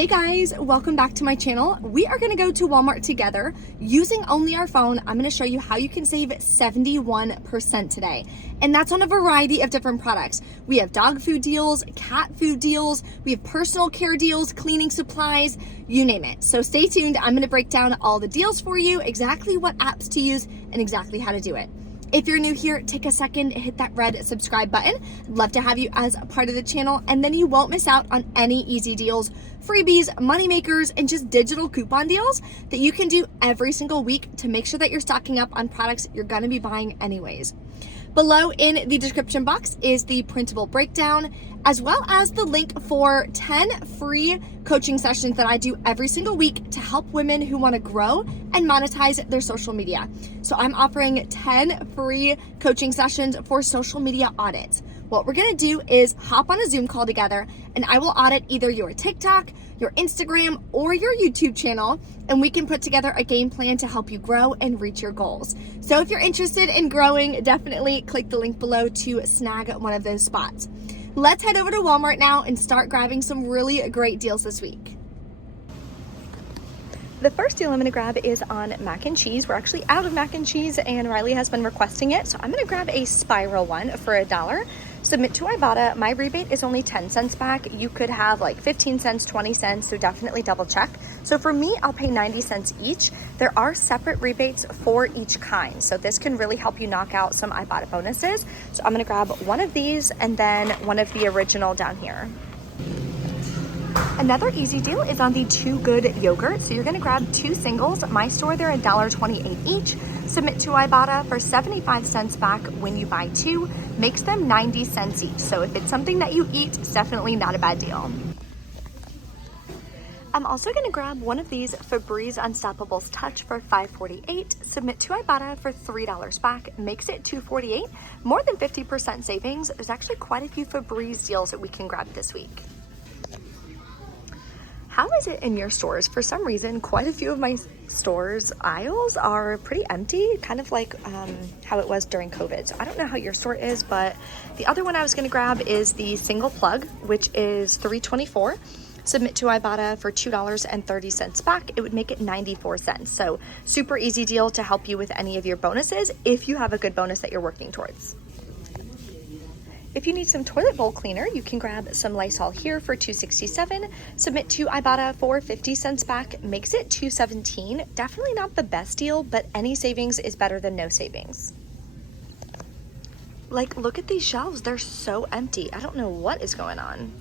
Hey guys, welcome back to my channel. We are gonna go to Walmart together using only our phone. I'm gonna show you how you can save 71% today. And that's on a variety of different products. We have dog food deals, cat food deals, we have personal care deals, cleaning supplies, you name it. So stay tuned, I'm gonna break down all the deals for you, exactly what apps to use, and exactly how to do it. If you're new here, take a second, hit that red subscribe button. I'd love to have you as a part of the channel, and then you won't miss out on any easy deals, freebies, money makers, and just digital coupon deals that you can do every single week to make sure that you're stocking up on products you're gonna be buying anyways. Below in the description box is the printable breakdown, as well as the link for 10 free coaching sessions that I do every single week to help women who want to grow and monetize their social media. So I'm offering 10 free coaching sessions for social media audits. What we're gonna do is hop on a Zoom call together and I will audit either your TikTok, your Instagram, or your YouTube channel, and we can put together a game plan to help you grow and reach your goals. So if you're interested in growing, definitely click the link below to snag one of those spots. Let's head over to Walmart now and start grabbing some really great deals this week. The first deal I'm gonna grab is on mac and cheese. We're actually out of mac and cheese and Riley has been requesting it. So I'm gonna grab a spiral one for $1. Submit to Ibotta. My rebate is only 10 cents back. You could have like 15 cents, 20 cents, so definitely double check. So for me, I'll pay 90 cents each. There are separate rebates for each kind. So this can really help you knock out some Ibotta bonuses. So I'm gonna grab one of these and then one of the original down here. Another easy deal is on the Too Good yogurt. So you're gonna grab 2 singles. My store, they're $1.28 each. Submit to Ibotta for 75 cents back when you buy 2. Makes them 90 cents each. So if it's something that you eat, it's definitely not a bad deal. I'm also gonna grab one of these Febreze Unstoppables Touch for $5.48. Submit to Ibotta for $3 back. Makes it $2.48. More than 50% savings. There's actually quite a few Febreze deals that we can grab this week. How is it in your stores? For some reason, quite a few of my stores' aisles are pretty empty, kind of like how it was during COVID. So I don't know how your store is, but the other one I was gonna grab is the single plug, which is $3.24. Submit to Ibotta for $2.30 back. It would make it 94 cents. So super easy deal to help you with any of your bonuses if you have a good bonus that you're working towards. If you need some toilet bowl cleaner, you can grab some Lysol here for $2.67. Submit to Ibotta for 50 cents back, makes it $2.17. Definitely not the best deal, but any savings is better than no savings. Like, look at these shelves, they're so empty. I don't know what is going on.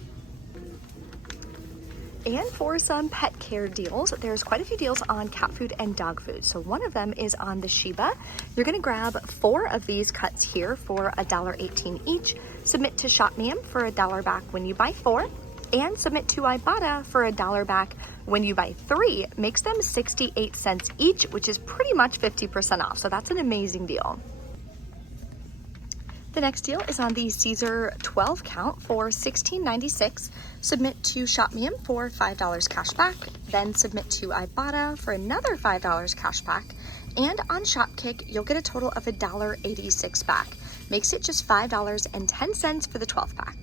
And for some pet care deals, there's quite a few deals on cat food and dog food. So one of them is on the Shiba. You're gonna grab 4 of these cuts here for $1.18 each. Submit to ShopMam for $1 back when you buy 4. And submit to Ibotta for $1 back when you buy 3. Makes them 68 cents each, which is pretty much 50% off. So that's an amazing deal. The next deal is on the Caesar 12 count for $16.96. Submit to ShopMam for $5 cash back. Then submit to Ibotta for another $5 cash back. And on Shopkick, you'll get a total of $1.86 back. Makes it just $5.10 for the 12 pack.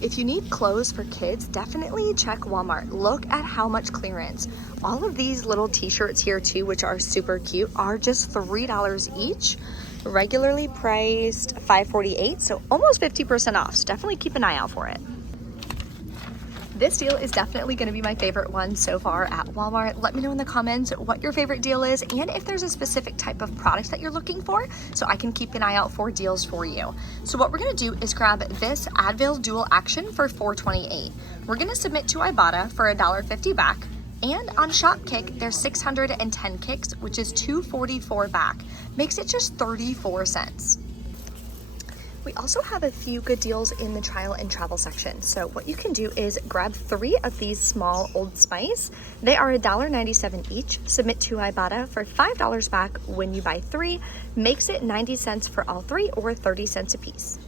If you need clothes for kids, definitely check Walmart. Look at how much clearance. All of these little t-shirts here too, which are super cute, are just $3 each. Regularly priced $5.48, so almost 50% off. So definitely keep an eye out for it. This deal is definitely going to be my favorite one so far at Walmart. Let me know in the comments what your favorite deal is and if there's a specific type of product that you're looking for so I can keep an eye out for deals for you. So what we're going to do is grab this Advil Dual Action for $4.28. We're going to submit to Ibotta for $1.50 back. And on Shopkick, there's 610 kicks, which is $2.44 back. Makes it just 34 cents. We also have a few good deals in the trial and travel section. So what you can do is grab 3 of these small Old Spice. They are $1.97 each. Submit to Ibotta for $5 back when you buy 3. Makes it 90 cents for all 3 or 30 cents a piece.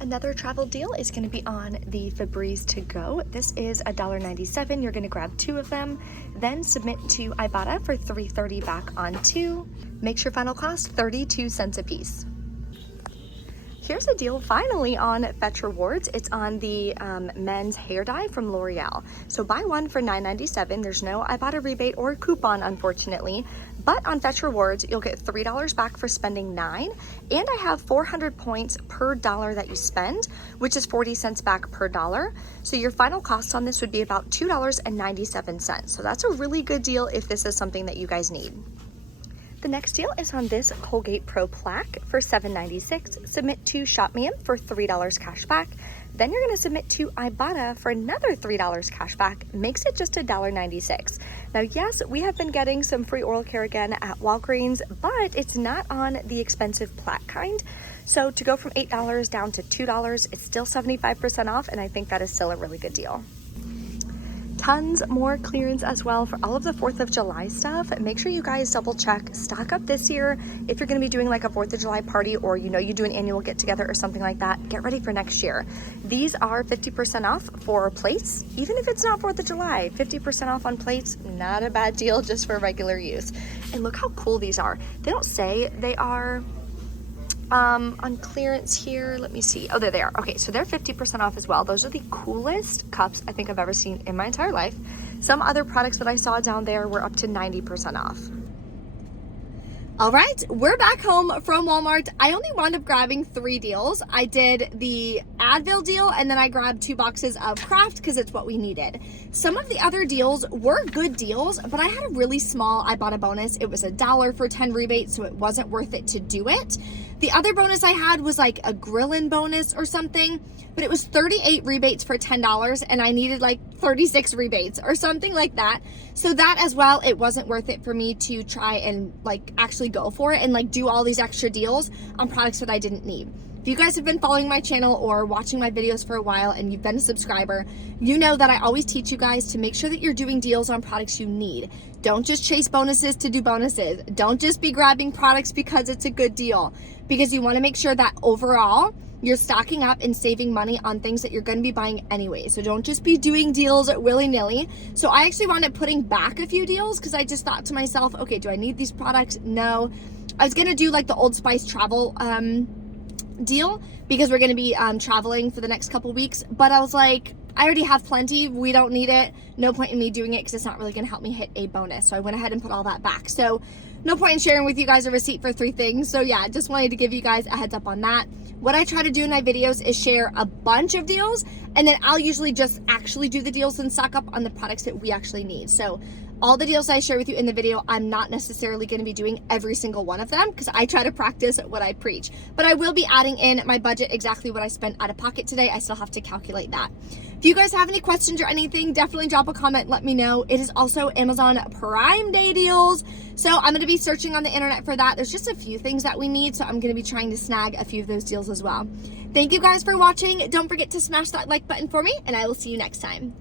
Another travel deal is going to be on the Febreze To Go. This is $1.97. You're going to grab 2 of them, then submit to Ibotta for $3.30 back on 2. Makes your final cost 32 cents a piece. Here's a deal finally on Fetch Rewards. It's on the men's hair dye from L'Oreal. So buy one for $9.97. There's no I bought a rebate or coupon, unfortunately. But on Fetch Rewards, you'll get $3 back for spending $9. And I have 400 points per dollar that you spend, which is 40 cents back per dollar. So your final cost on this would be about $2.97. So that's a really good deal if this is something that you guys need. The next deal is on this Colgate Pro Plaque for $7.96. Submit to ShopMan for $3 cash back. Then you're gonna submit to Ibotta for another $3 cash back. Makes it just $1.96. Now, yes, we have been getting some free oral care again at Walgreens, but it's not on the expensive plaque kind. So to go from $8 down to $2, it's still 75% off, and I think that is still a really good deal. Tons more clearance as well for all of the 4th of July stuff. Make sure you guys double check, stock up this year. If you're gonna be doing like a 4th of July party, or you know you do an annual get together or something like that, get ready for next year. These are 50% off for plates, even if it's not 4th of July. 50% off on plates, not a bad deal just for regular use. And look how cool these are. They don't say they are on clearance here. Let me see. Oh, there they are. Okay, so they're 50% off as well. Those are the coolest cups I think I've ever seen in my entire life. Some other products that I saw down there were up to 90% off. All right, we're back home from Walmart. I only wound up grabbing 3 deals. I did the Advil deal, and then I grabbed 2 boxes of Kraft because it's what we needed. Some of the other deals were good deals, but I had a really small I bought a bonus. It was $1 for 10 rebates, so it wasn't worth it to do it. The other bonus I had was like a Grillin' bonus or something, but it was 38 rebates for $10, and I needed like 36 rebates or something like that. So that as well, it wasn't worth it for me to try and like actually go for it and like do all these extra deals on products that I didn't need. If you guys have been following my channel or watching my videos for a while and you've been a subscriber, you know that I always teach you guys to make sure that you're doing deals on products you need. Don't just chase bonuses to do bonuses. Don't just be grabbing products because it's a good deal, because you want to make sure that overall you're stocking up and saving money on things that you're going to be buying anyway. So don't just be doing deals willy-nilly. So I actually wound up putting back a few deals because I just thought to myself, okay, do I need these products? No. I was going to do like the Old Spice travel deal because we're going to be traveling for the next couple weeks, but I was like, I already have plenty. We don't need it. No point in me doing it because it's not really going to help me hit a bonus. So I went ahead and put all that back. So no point in sharing with you guys a receipt for 3 things. So yeah, just wanted to give you guys a heads up on that. What I try to do in my videos is share a bunch of deals, and then I'll usually just actually do the deals and stock up on the products that we actually need. So all the deals I share with you in the video, I'm not necessarily going to be doing every single one of them because I try to practice what I preach. But I will be adding in my budget, exactly what I spent out of pocket today. I still have to calculate that. If you guys have any questions or anything, definitely drop a comment, let me know. It is also Amazon Prime Day deals. So I'm going to be searching on the internet for that. There's just a few things that we need, so I'm going to be trying to snag a few of those deals as well. Thank you guys for watching. Don't forget to smash that like button for me, and I will see you next time.